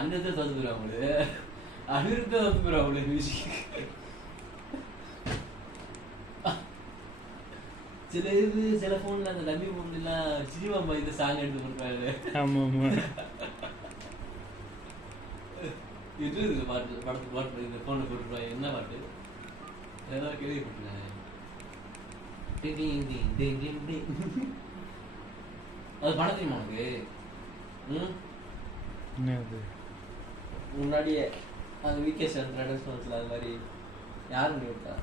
அந்த இடத்துல தோத்து போயிடும் அவங்களுக்கு. அனிருத்தே தோத்து போயிடும் அவங்களுக்கு மியூசிக். சில போன்ல அந்த டம்மி போன்ல எல்லாம் சினிமா இந்த சாங் எடுத்து போட்டுருக்காரு. ஆமா ஆமா. இது பாட்டு படத்துக்கு பாட்டு இந்த போன்ல போட்டுருவாங்க. என்ன பாட்டு ஏதாவது கேள்விப்பட்டிருக்கேன். அது படம் தெரியுமா உனக்கு? முன்னாடியே அந்த வீக்கே அது மாதிரி யாரு விட்டா